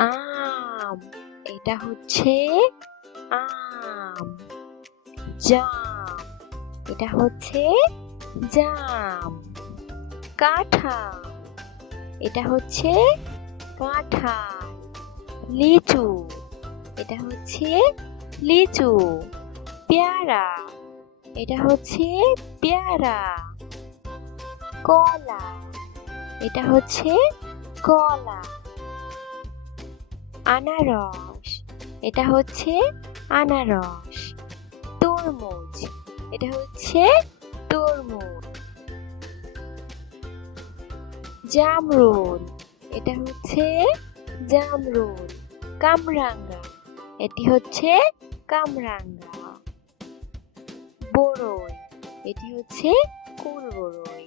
আম, এটা হচ্ছে আম। জাম, এটা হচ্ছে জাম। কাঁঠাল, এটা হচ্ছে কাঁঠাল। লিচু, এটা হচ্ছে লিচু। পেয়ারা, এটা হচ্ছে পেয়ারা। কলা, এটা হচ্ছে কলা। আনারস, এটা হচ্ছে আনারস। তরমুজ, এটা হচ্ছে তরমুজ। জামরুল, এটা হচ্ছে জামরুল। কামরাঙ্গা, এটি হচ্ছে কামরাঙ্গা। বরই, এটি হচ্ছে কুল বরই।